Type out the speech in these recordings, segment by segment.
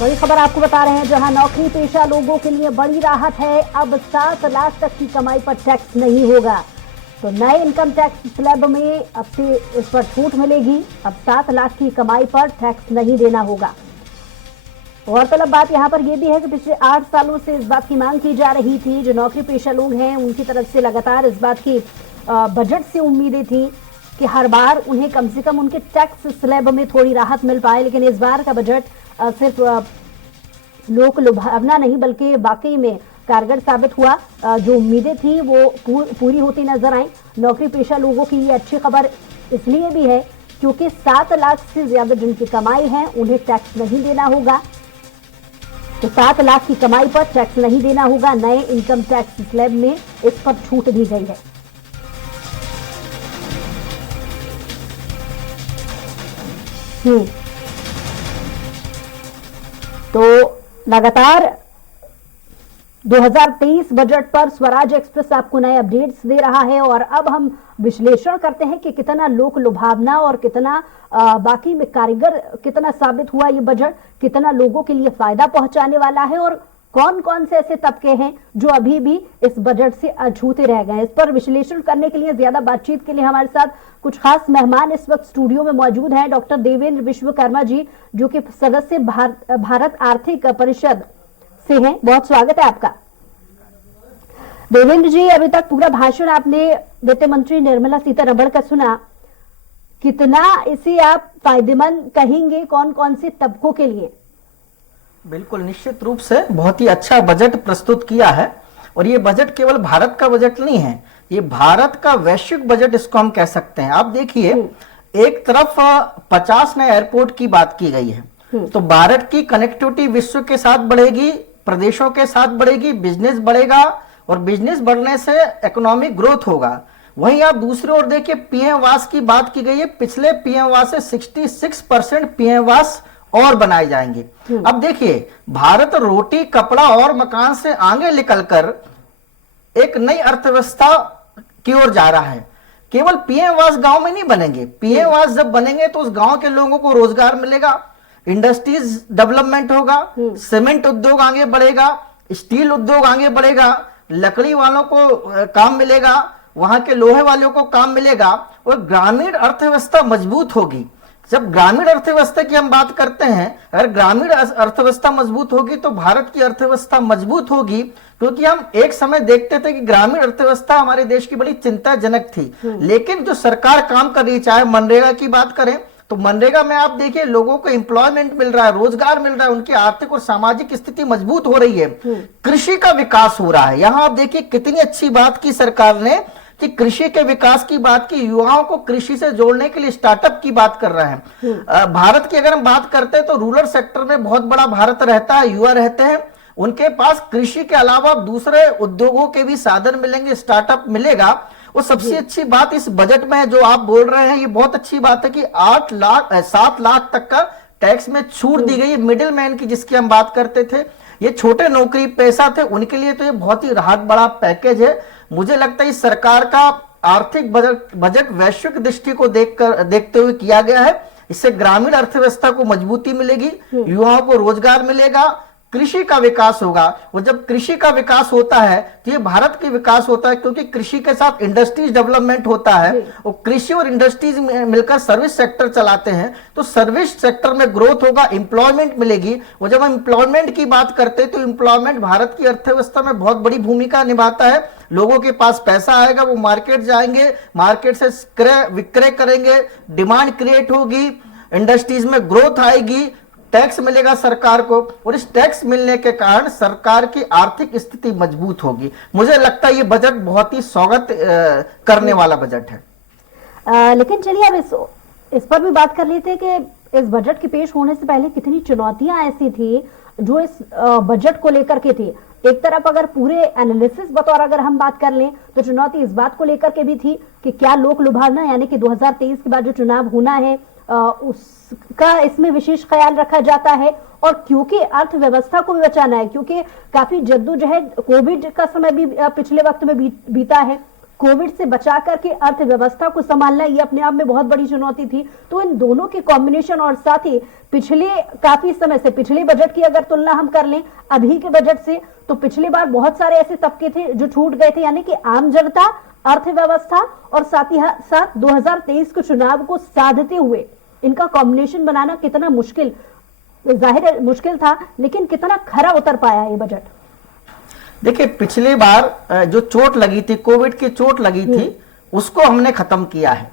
बड़ी खबर आपको बता रहे हैं, जहां नौकरी पेशा लोगों के लिए बड़ी राहत है। अब 7 लाख तक की कमाई पर टैक्स नहीं होगा। तो नए इनकम टैक्स स्लैब में अब से इस पर छूट मिलेगी। अब 7 लाख की कमाई पर टैक्स नहीं देना होगा। गौरतलब बात यहाँ पर यह भी है कि पिछले 8 सालों से इस बात की मांग की जा रही थी। जो नौकरी पेशा लोग हैं उनकी तरफ से लगातार इस बात की बजट से उम्मीदें थी कि हर बार उन्हें कम से कम उनके टैक्स स्लैब में थोड़ी राहत मिल पाए। लेकिन इस बार का बजट सिर्फ लोक लुभावना नहीं बल्कि वाकई में कारगर साबित हुआ। जो उम्मीदें थी वो पूरी होती नजर आई। नौकरी पेशा लोगों की ये अच्छी खबर इसलिए भी है क्योंकि 7 लाख से ज्यादा जिनकी कमाई है उन्हें टैक्स नहीं देना होगा। तो 7 लाख की कमाई पर टैक्स नहीं देना होगा। नए इनकम टैक्स स्लैब में इस पर छूट दी गई है। तो लगातार 2023 बजट पर स्वराज एक्सप्रेस आपको नए अपडेट्स दे रहा है और अब हम विश्लेषण करते हैं कि कितना लोक लुभावना और कितना बाकी में कारीगर कितना साबित हुआ ये बजट, कितना लोगों के लिए फायदा पहुंचाने वाला है और कौन कौन से ऐसे तबके हैं जो अभी भी इस बजट से अछूते रह गए हैं। इस पर विश्लेषण करने के लिए, ज्यादा बातचीत के लिए हमारे साथ कुछ खास मेहमान इस वक्त स्टूडियो में मौजूद हैं। डॉक्टर देवेंद्र विश्वकर्मा जी, जो कि सदस्य भारत आर्थिक परिषद से हैं। बहुत स्वागत है आपका। देवेंद्र जी, अभी तक पूरा भाषण आपने वित्त मंत्री निर्मला सीतारमण का सुना, कितना इसे आप फायदेमंद कहेंगे कौन कौन से तबकों के लिए? बिल्कुल, निश्चित रूप से बहुत ही अच्छा बजट प्रस्तुत किया है। और ये बजट केवल भारत का बजट नहीं है, ये भारत का वैश्विक बजट इसको हम कह सकते हैं। आप देखिए, एक तरफ 50 नए एयरपोर्ट की बात की गई है, तो भारत की कनेक्टिविटी विश्व के साथ बढ़ेगी, प्रदेशों के साथ बढ़ेगी, बिजनेस बढ़ेगा और बिजनेस बढ़ने से इकोनॉमिक ग्रोथ होगा। वहीं आप दूसरी ओर देखिए, पीएम आवास की बात की गई है। पिछले पीएम आवास से 66% पीएम आवास और बनाए जाएंगे। अब देखिए, भारत रोटी कपड़ा और मकान से आगे निकलकर एक नई अर्थव्यवस्था की ओर जा रहा है। केवल पीएम आवास गांव में नहीं बनेंगे, पीएम आवास जब बनेंगे तो उस गांव के लोगों को रोजगार मिलेगा, इंडस्ट्रीज डेवलपमेंट होगा, सीमेंट उद्योग आगे बढ़ेगा, स्टील उद्योग आगे बढ़ेगा, लकड़ी वालों को काम मिलेगा, वहां के लोहे वालों को काम मिलेगा और ग्रामीण अर्थव्यवस्था मजबूत होगी। जब ग्रामीण अर्थव्यवस्था की हम बात करते हैं, अगर ग्रामीण अर्थव्यवस्था मजबूत होगी तो भारत की अर्थव्यवस्था मजबूत होगी। क्योंकि हम एक समय देखते थे कि ग्रामीण अर्थव्यवस्था हमारे देश की बड़ी चिंताजनक थी, लेकिन जो सरकार काम कर रही है, चाहे मनरेगा की बात करें तो मनरेगा में आप देखिए लोगों को एम्प्लॉयमेंट मिल रहा है, रोजगार मिल रहा है, उनकी आर्थिक और सामाजिक स्थिति मजबूत हो रही है, कृषि का विकास हो रहा है। यहां आप देखिए कितनी अच्छी बात की सरकार ने कि कृषि के विकास की बात की, युवाओं को कृषि से जोड़ने के लिए स्टार्टअप की बात कर रहे हैं। भारत की अगर हम बात करते हैं तो रूरल सेक्टर में बहुत बड़ा भारत रहता है, युवा रहते हैं, उनके पास कृषि के अलावा दूसरे उद्योगों के भी साधन मिलेंगे, स्टार्टअप मिलेगा। वो सबसे अच्छी बात इस बजट में है जो आप बोल रहे हैं, ये बहुत अच्छी बात है कि 7 लाख तक का टैक्स में छूट दी गई है मिडिल मैन की, जिसकी हम बात करते थे। ये छोटे नौकरी पेशा थे, उनके लिए तो ये बहुत ही राहत बड़ा पैकेज है। मुझे लगता है इस सरकार का आर्थिक बजट वैश्विक दृष्टि को देखते हुए किया गया है। इससे ग्रामीण अर्थव्यवस्था को मजबूती मिलेगी, युवाओं को रोजगार मिलेगा, कृषि का विकास होगा। और जब कृषि का विकास होता है तो ये भारत का विकास होता है, क्योंकि कृषि के साथ इंडस्ट्रीज डेवलपमेंट होता है और कृषि और इंडस्ट्रीज मिलकर सर्विस सेक्टर चलाते हैं, तो सर्विस सेक्टर में ग्रोथ होगा, एम्प्लॉयमेंट मिलेगी। और जब हम एम्प्लॉयमेंट की बात करते हैं तो एम्प्लॉयमेंट भारत की अर्थव्यवस्था में बहुत बड़ी भूमिका निभाता है। लोगों के पास पैसा आएगा, वो मार्केट जाएंगे, मार्केट से क्रय विक्रय करेंगे, डिमांड क्रिएट होगी, इंडस्ट्रीज में ग्रोथ आएगी, टैक्स मिलेगा सरकार को और इस टैक्स मिलने के कारण सरकार की आर्थिक स्थिति मजबूत होगी। मुझे लगता है ये बजट बहुत ही स्वागत करने वाला बजट है। लेकिन चलिए अब इस पर भी बात कर लेते हैं कि इस बजट के पेश होने से पहले कितनी चुनौतियां ऐसी थी जो इस बजट को लेकर के थी। एक तरफ अगर पूरे एनालिसिस बतौर अगर हम बात कर लें तो चुनौती इस बात को लेकर के भी थी कि क्या लोक लुभावना, यानी कि 2023 के बाद जो चुनाव होना है उसका इसमें विशेष ख्याल रखा जाता है। और क्योंकि अर्थव्यवस्था को भी बचाना है, क्योंकि काफी जद्दोजहद कोविड का समय भी पिछले वक्त में बीता है, कोविड से बचा करके अर्थव्यवस्था को संभालना, ये अपने आप में बहुत बड़ी चुनौती थी। तो इन दोनों के कॉम्बिनेशन और साथ ही पिछले काफी समय से, पिछले बजट की अगर तुलना हम कर लें अभी के बजट से, तो पिछली बार बहुत सारे ऐसे तबके थे जो छूट गए थे, यानी कि आम जनता, अर्थव्यवस्था और साथ ही साथ 2023 के चुनाव को साधते हुए इनका कॉम्बिनेशन बनाना कितना मुश्किल, जाहिर है मुश्किल था, लेकिन कितना खरा उतर पाया ये बजट। देखिए, पिछली बार जो चोट लगी थी, कोविड की चोट लगी थी, उसको हमने खत्म किया है।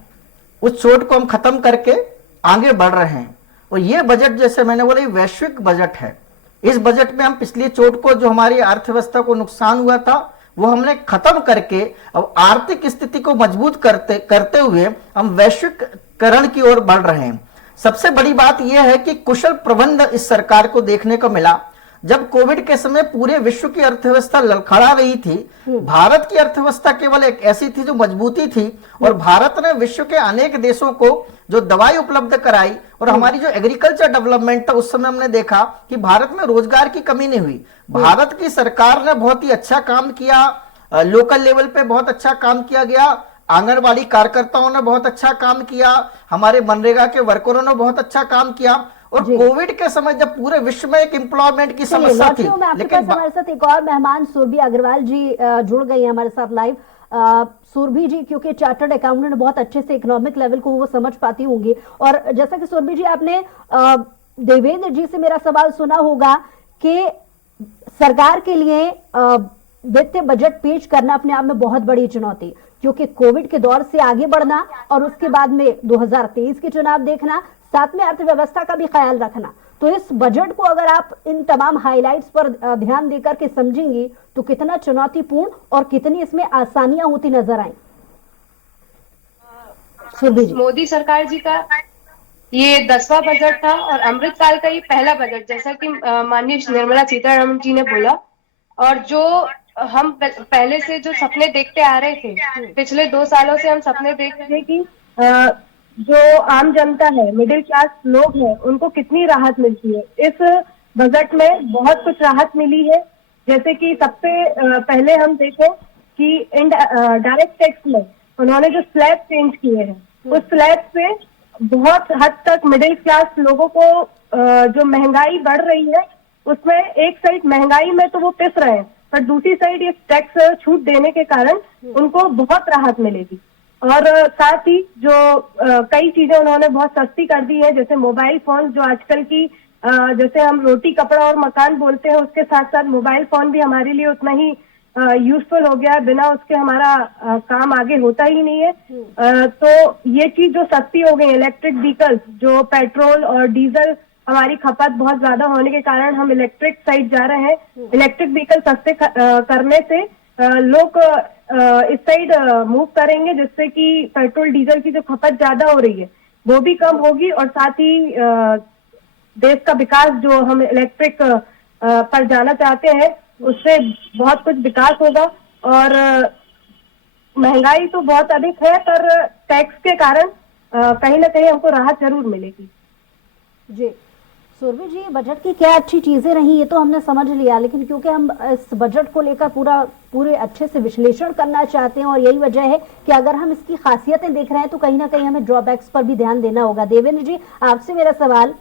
उस चोट को हम खत्म करके आगे बढ़ रहे हैं। और ये बजट, जैसे मैंने बोला, ये वैश्विक बजट है। इस बजट में हम पिछली चोट को, जो हमारी अर्थव्यवस्था को नुकसान हुआ था, वो हमने खत्म करके अब आर्थिक स्थिति को मजबूत करते हुए हम वैश्विकरण की ओर बढ़ रहे हैं। सबसे बड़ी बात यह है कि कुशल प्रबंध इस सरकार को देखने को मिला। जब कोविड के समय पूरे विश्व की अर्थव्यवस्था लड़खड़ा रही थी, भारत की अर्थव्यवस्था केवल एक ऐसी थी जो मजबूती थी, और भारत ने विश्व के अनेक देशों को जो दवाई उपलब्ध कराई, और हमारी जो एग्रीकल्चर डेवलपमेंट था, उस समय हमने देखा कि भारत में रोजगार की कमी नहीं हुई। भारत की सरकार ने बहुत ही अच्छा काम किया, लोकल लेवल पे बहुत अच्छा काम किया गया, आंगनबाड़ी कार्यकर्ताओं ने बहुत अच्छा काम किया, हमारे मनरेगा के वर्करों ने बहुत अच्छा काम किया। और कोविड के समय जब पूरे विश्व में एक एम्प्लॉयमेंट की समस्या थी, लेकिन हमारे साथ एक और मेहमान सुरभि अग्रवाल जी जुड़ गई है हमारे साथ लाइव। सुरभि जी, क्योंकि चार्टर्ड अकाउंटेंट बहुत अच्छे से इकोनॉमिक लेवल को वो समझ पाती होंगी, और जैसा कि सुरभि जी आपने देवेंद्र जी से मेरा सवाल सुना होगा कि सरकार के लिए वित्तीय बजट पेश करना अपने आप में बहुत बड़ी चुनौती, क्योंकि कोविड के दौर से आगे बढ़ना और उसके बाद में 2023 के चुनाव देखना, साथ में अर्थव्यवस्था का भी ख्याल रखना। तो इस बजट को अगर आप इन तमाम हाइलाइट्स पर ध्यान देकर के समझेंगी तो कितना चुनौतीपूर्ण और कितनी इसमें आसानियां होती नजर आई। मोदी सरकार जी का ये 10वां बजट था और अमृतकाल का ये पहला बजट, जैसा कि माननीय निर्मला सीतारमण जी ने बोला। और जो हम पहले से जो सपने देखते आ रहे थे, पिछले 2 सालों से हम सपने देख रहे थे कि जो आम जनता है, मिडिल क्लास लोग हैं, उनको कितनी राहत मिलती है। इस बजट में बहुत कुछ राहत मिली है। जैसे कि सबसे पहले हम देखें कि डायरेक्ट टैक्स में उन्होंने जो स्लैब चेंज किए हैं, उस स्लैब से बहुत हद तक मिडिल क्लास लोगों को जो महंगाई बढ़ रही है, उसमें एक साइड महंगाई में तो वो पिस रहे हैं, पर दूसरी साइड ये टैक्स छूट देने के कारण उनको बहुत राहत मिलेगी। और साथ ही जो कई चीजें उन्होंने बहुत सस्ती कर दी है, जैसे मोबाइल फोन, जो आजकल की जैसे हम रोटी कपड़ा और मकान बोलते हैं, उसके साथ साथ मोबाइल फोन भी हमारे लिए उतना ही यूजफुल हो गया है। बिना उसके हमारा काम आगे होता ही नहीं है। तो ये चीज जो सस्ती हो गई, इलेक्ट्रिक व्हीकल्स, जो पेट्रोल और डीजल हमारी खपत बहुत ज्यादा होने के कारण हम इलेक्ट्रिक साइड जा रहे हैं। इलेक्ट्रिक व्हीकल सस्ते करने से लोग इस साइड मूव करेंगे, जिससे कि पेट्रोल डीजल की जो खपत ज्यादा हो रही है वो भी कम होगी, और साथ ही देश का विकास, जो हम इलेक्ट्रिक पर जाना चाहते हैं, उससे बहुत कुछ विकास होगा। और महंगाई तो बहुत अधिक है, पर टैक्स के कारण कहीं ना कहीं हमको राहत जरूर मिलेगी। जी सुरभि जी, बजट की क्या अच्छी चीजें रही ये तो हमने समझ लिया, लेकिन क्योंकि हम इस बजट को लेकर पूरे अच्छे से विश्लेषण करना चाहते हैं, और यही वजह है कि अगर हम इसकी खासियतें देख रहे हैं तो कहीं ना कहीं हमें ड्रॉबैक्स पर भी ध्यान देना होगा। देवेंद्र जी, आपसे मेरा सवाल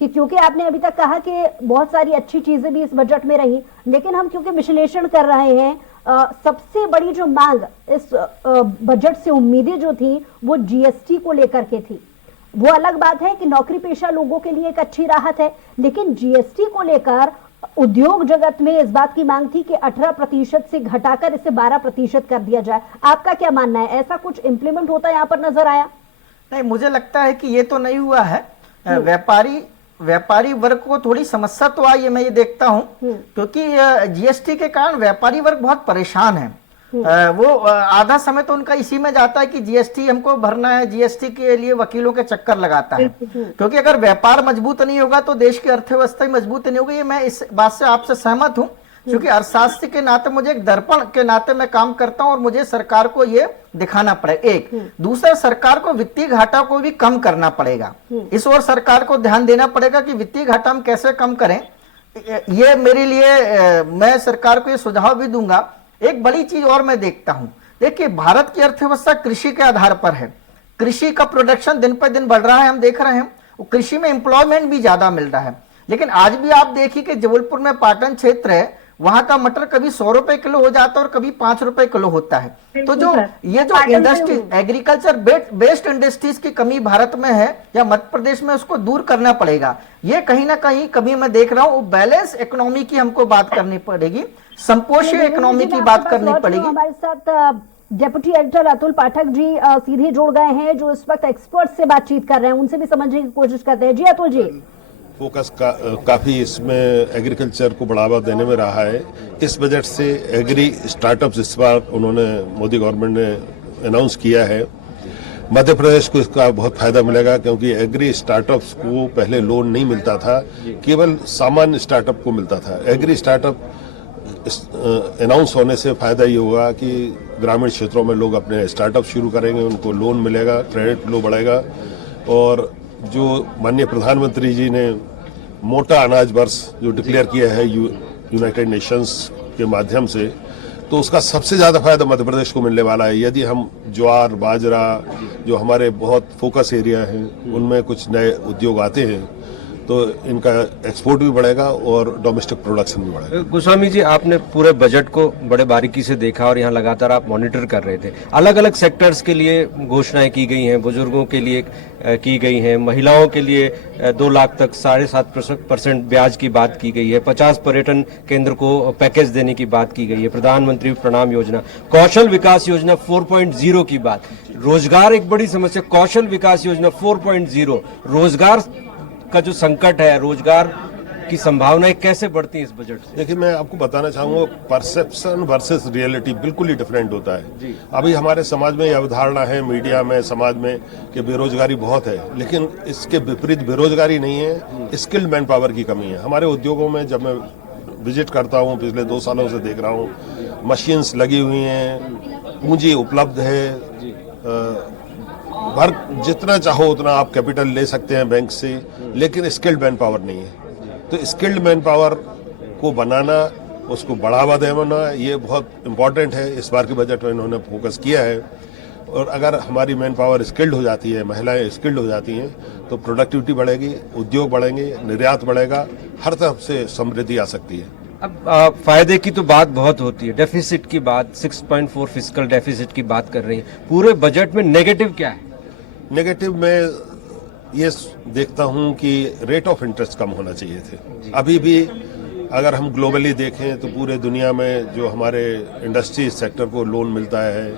कि क्योंकि आपने अभी तक कहा कि बहुत सारी अच्छी चीजें भी इस बजट में रही, लेकिन हम क्योंकि विश्लेषण कर रहे हैं, सबसे बड़ी जो मांग इस बजट से उम्मीदें जो थी वो जीएसटी को लेकर के थी। वो अलग बात है कि नौकरी पेशा लोगों के लिए एक अच्छी राहत है, लेकिन जीएसटी को लेकर उद्योग जगत में इस बात की मांग थी कि 18% से घटाकर इसे 12% कर दिया जाए। आपका क्या मानना है, ऐसा कुछ इंप्लीमेंट होता यहाँ पर नजर आया? नहीं, मुझे लगता है कि ये तो नहीं हुआ है। व्यापारी वर्ग को थोड़ी समस्या तो आई है, मैं ये देखता हूं, क्योंकि जीएसटी के कारण व्यापारी वर्ग बहुत परेशान है। वो आधा समय तो उनका इसी में जाता है कि जीएसटी हमको भरना है, जीएसटी के लिए वकीलों के चक्कर लगाता है। क्योंकि अगर व्यापार मजबूत नहीं होगा तो देश की अर्थव्यवस्था ही मजबूत नहीं होगी। ये मैं इस बात से आपसे सहमत हूं, क्योंकि अर्थशास्त्री के नाते, मुझे एक दर्पण के नाते मैं काम करता हूं और मुझे सरकार को ये दिखाना पड़ेगा। एक दूसरा, सरकार को वित्तीय घाटा को भी कम करना पड़ेगा। इस ओर सरकार को ध्यान देना पड़ेगा कि वित्तीय घाटा हम कैसे कम करें। ये मेरे लिए, मैं सरकार को ये सुझाव भी दूंगा। एक बड़ी चीज और मैं देखता हूं, देखिए, भारत की अर्थव्यवस्था कृषि के आधार पर है। कृषि का प्रोडक्शन दिन पर दिन बढ़ रहा है, हम देख रहे हैं। कृषि में एम्प्लॉयमेंट भी ज्यादा मिल रहा है। लेकिन आज भी आप देखिए कि जबलपुर में पाटन क्षेत्र है, वहां का मटर कभी 100 रुपए किलो हो जाता है और कभी 5 रुपए किलो होता है। तो जो ये जो इंडस्ट्री, एग्रीकल्चर बेस्ड इंडस्ट्रीज की कमी भारत में है या मध्य प्रदेश में, उसको दूर करना पड़ेगा। ये कहीं ना कहीं कभी मैं देख रहा हूँ बैलेंस इकोनॉमी की हमको बात करनी पड़ेगी, संपोषी इकोनॉमी की बात करनी पड़ेगी। हमारे साथ डेप्यूटी एडिटर अतुल पाठक जी सीधे जुड़ गए हैं, जो इस वक्त एक्सपर्ट से बातचीत कर रहे हैं, उनसे भी समझने की कोशिश करते हैं। जी अतुल जी। फोकस काफी इसमें एग्रीकल्चर को बढ़ावा देने में रहा है। इस बजट से एग्री स्टार्टअप्स इस बार उन्होंने, मोदी गवर्नमेंट ने अनाउंस किया है। मध्य प्रदेश को इसका बहुत फायदा मिलेगा, क्योंकि एग्री स्टार्टअप्स को पहले लोन नहीं मिलता था, केवल सामान्य स्टार्टअप को मिलता था। एग्री स्टार्टअप अनाउंस होने से फायदा ये होगा कि ग्रामीण क्षेत्रों में लोग अपने स्टार्टअप शुरू करेंगे, उनको लोन मिलेगा, क्रेडिट फ्लो बढ़ेगा। और जो माननीय प्रधानमंत्री जी ने मोटा अनाज वर्ष जो डिक्लेयर किया है यूनाइटेड नेशंस के माध्यम से, तो उसका सबसे ज्यादा फायदा मध्य प्रदेश को मिलने वाला है। यदि हम ज्वार, बाजरा, जो हमारे बहुत फोकस एरिया हैं, उनमें कुछ नए उद्योग आते हैं तो इनका एक्सपोर्ट भी बढ़ेगा और डोमेस्टिक प्रोडक्शन भी बढ़ेगा। गोस्वामी जी, आपने पूरे बजट को बड़े बारीकी से देखा और यहाँ लगातार आप मॉनिटर कर रहे थे। अलग अलग सेक्टर्स के लिए घोषणाएं की गई हैं, बुजुर्गों के लिए की गई हैं, महिलाओं के लिए 2 लाख तक 7.5% ब्याज की बात की गई है, 50 पर्यटन केंद्र को पैकेज देने की बात की गई है, प्रधानमंत्री प्रणाम योजना, कौशल विकास योजना 4.0 की बात, रोजगार एक बड़ी समस्या, कौशल विकास योजना 4.0, रोजगार का जो संकट है, रोजगार की संभावनाएं कैसे बढ़ती हैं इस बजट से? देखिए, मैं आपको बताना चाहूंगा, परसेप्शन वर्सेस रियलिटी बिल्कुल ही डिफरेंट होता है। अभी हमारे समाज में यह अवधारणा है, मीडिया में, समाज में, कि बेरोजगारी बहुत है, लेकिन इसके विपरीत बेरोजगारी नहीं है, स्किल्ड मैन पावर की कमी है। हमारे उद्योगों में जब मैं विजिट करता हूँ, पिछले 2 सालों से देख रहा हूँ, मशीन्स लगी हुई हैं, पूंजी उपलब्ध है, जितना चाहो उतना आप कैपिटल ले सकते हैं बैंक से, लेकिन स्किल्ड मैन पावर नहीं है। तो स्किल्ड मैन पावर को बनाना, उसको बढ़ावा देना, ये बहुत इम्पोर्टेंट है। इस बार के बजट में इन्होंने फोकस किया है। और अगर हमारी मैन पावर स्किल्ड हो जाती है, महिलाएं स्किल्ड हो जाती हैं, तो प्रोडक्टिविटी बढ़ेगी, उद्योग बढ़ेंगे, निर्यात बढ़ेगा, हर तरफ से समृद्धि आ सकती है। अब फायदे की तो बात बहुत होती है, डेफिसिट की बात, 6.4 फिस्कल डेफिसिट की बात कर रही है। पूरे बजट में नेगेटिव क्या है? नेगेटिव में ये देखता हूं कि रेट ऑफ इंटरेस्ट कम होना चाहिए थे। अभी भी अगर हम ग्लोबली देखें तो पूरे दुनिया में जो हमारे इंडस्ट्री सेक्टर को लोन मिलता है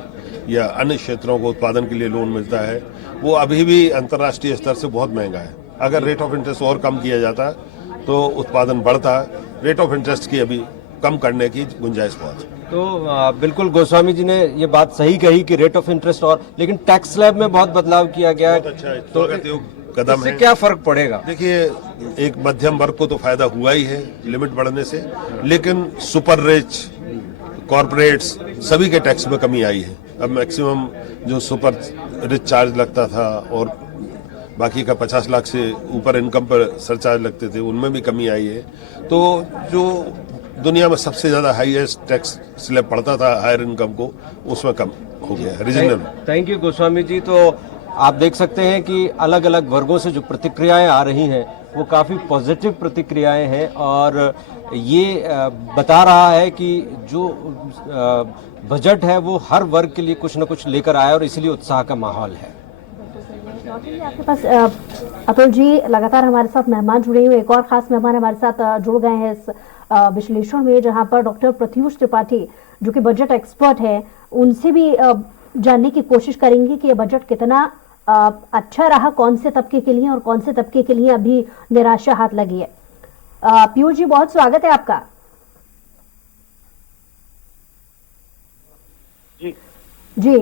या अन्य क्षेत्रों को उत्पादन के लिए लोन मिलता है, वो अभी भी अंतर्राष्ट्रीय स्तर से बहुत महंगा है। अगर रेट ऑफ इंटरेस्ट और कम किया जाता तो उत्पादन बढ़ता। रेट ऑफ इंटरेस्ट की अभी कम करने की गुंजाइश बहुत है। तो बिल्कुल गोस्वामी जी ने ये बात सही कही कि रेट ऑफ इंटरेस्ट, और लेकिन टैक्स स्लैब में बहुत बदलाव किया गया है। अच्छा है, तो कदम इससे है। क्या फर्क पड़ेगा? देखिए, एक मध्यम वर्ग को तो फायदा हुआ ही है लिमिट बढ़ने से, लेकिन सुपर रिच, कॉर्पोरेट्स, सभी के टैक्स में कमी आई है। अब मैक्सिमम जो सुपर रिच चार्ज लगता था और बाकी का 50 लाख से ऊपर इनकम पर सरचार्ज लगते थे, उनमें भी कमी आई है। तो जो दुनिया में सबसे ज्यादा हाईएस्ट टैक्स स्लैब पड़ता था हायर इनकम को, उसमें कम हो गया है, regional. Thank you Goswami ji. तो आप देख सकते हैं कि अलग अलग वर्गों से जो प्रतिक्रियाएं आ रही हैं वो काफ़ी पॉजिटिव प्रतिक्रियाएं हैं, और ये बता रहा है कि जो बजट है वो हर वर्ग के लिए कुछ न कुछ लेकर आया और इसीलिए उत्साह का माहौल है। आपके पास अतुल जी, लगातार हमारे साथ मेहमान जुड़े हुए, एक और खास मेहमान हमारे साथ जुड़ गए हैं इस विश्लेषण में, जहां पर डॉक्टर प्रत्युष त्रिपाठी जो कि बजट एक्सपर्ट है, उनसे भी जानने की कोशिश करेंगे कि ये बजट कितना अच्छा रहा, कौन से तबके के लिए और कौन से तबके के लिए अभी निराशा हाथ लगी है। पीयूष जी, बहुत स्वागत है आपका। जी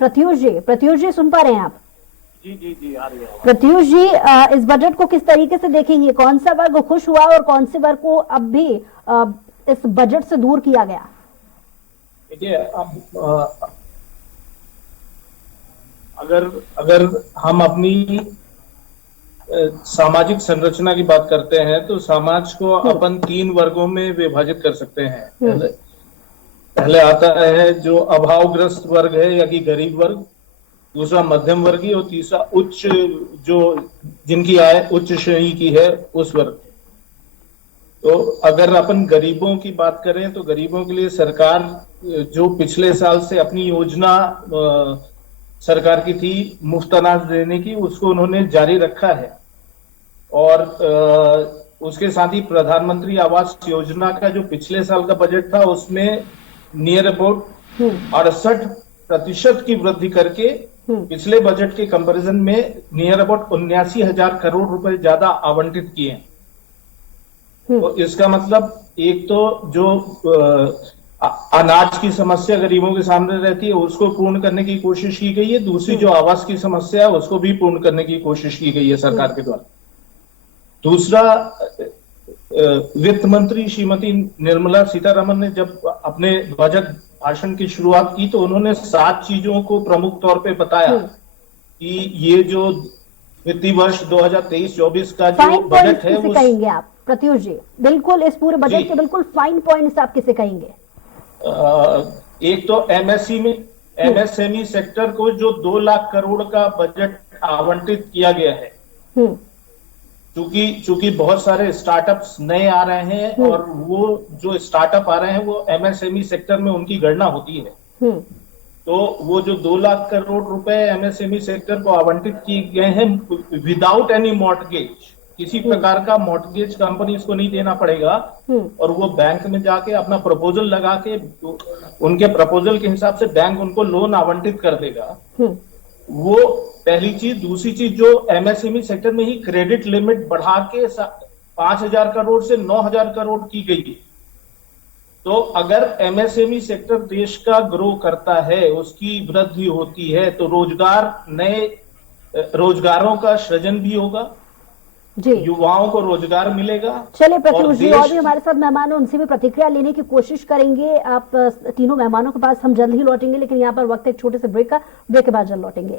प्रत्युष जी सुन पा रहे हैं आप? जी आ रही है। प्रत्युष जी, इस बजट को किस तरीके से देखेंगे? कौन सा वर्ग खुश हुआ और कौन से वर्ग को अब भी इस बजट से दूर किया गया? देखिए, अब अगर हम अपनी सामाजिक संरचना की बात करते हैं तो समाज को अपन 3 वर्गों में विभाजित कर सकते हैं। पहले आता है जो अभावग्रस्त वर्ग है या कि गरीब वर्ग, दूसरा मध्यम वर्गीय और तीसरा उच्च, जो जिनकी आय उच्च श्रेणी की है उस वर्ग। तो अगर अपन गरीबों की बात करें तो गरीबों के लिए सरकार जो पिछले साल से अपनी योजना सरकार की थी मुफ्त अनाज देने की, उसको उन्होंने जारी रखा है। और उसके साथ ही प्रधानमंत्री आवास योजना का जो पिछले साल का बजट था उसमें नियर अबाउट 68% की वृद्धि करके पिछले बजट के कंपैरिजन में नियर अबाउट 79,000 करोड़ रुपए ज्यादा आवंटित किए हैं। तो इसका मतलब एक तो जो अनाज की समस्या गरीबों के सामने रहती है उसको पूर्ण करने की कोशिश की गई है, दूसरी जो आवास की समस्या है उसको भी पूर्ण करने की कोशिश की गई है सरकार के द्वारा। दूसरा, वित्त मंत्री श्रीमती निर्मला सीतारमण ने जब अपने बजट भाषण की शुरुआत की तो उन्होंने 7 चीजों को प्रमुख तौर पे बताया कि ये जो वित्तीय वर्ष 2023-24 का जो बजट है वो कहेंगे आप प्रत्युष जी, बिल्कुल इस पूरे बजट के बिल्कुल फाइन पॉइंट्स आप किसे कहेंगे? एक तो एमएसएमई सेक्टर को जो 2 लाख करोड़ का बजट आवंटित किया गया है, चूंकि बहुत सारे स्टार्टअप्स नए आ रहे हैं और वो जो स्टार्टअप आ रहे हैं वो एमएसएमई सेक्टर में उनकी गणना होती है। तो वो जो 2 लाख करोड़ रुपए एमएसएमई सेक्टर को आवंटित किए गए हैं विदाउट एनी मॉर्टगेज, किसी प्रकार का मॉर्टगेज कंपनी इसको नहीं देना पड़ेगा और वो बैंक में जाके अपना प्रपोजल लगा के उनके प्रपोजल के हिसाब से बैंक उनको लोन आवंटित कर देगा। वो पहली चीज। दूसरी चीज, जो एमएसएमई सेक्टर में ही क्रेडिट लिमिट बढ़ा के 5,000 करोड़ से 9,000 करोड़ की गई है। तो अगर एमएसएमई सेक्टर देश का ग्रो करता है, उसकी वृद्धि होती है तो नए रोजगारों का सृजन भी होगा जी, युवाओं को रोजगार मिलेगा। चलिए प्रत्युष जी, और भी हमारे साथ मेहमान है, उनसे भी प्रतिक्रिया लेने की कोशिश करेंगे। आप तीनों मेहमानों के पास हम जल्द ही लौटेंगे, लेकिन यहाँ पर वक्त एक छोटे से ब्रेक का, ब्रेक के बाद जल्द लौटेंगे।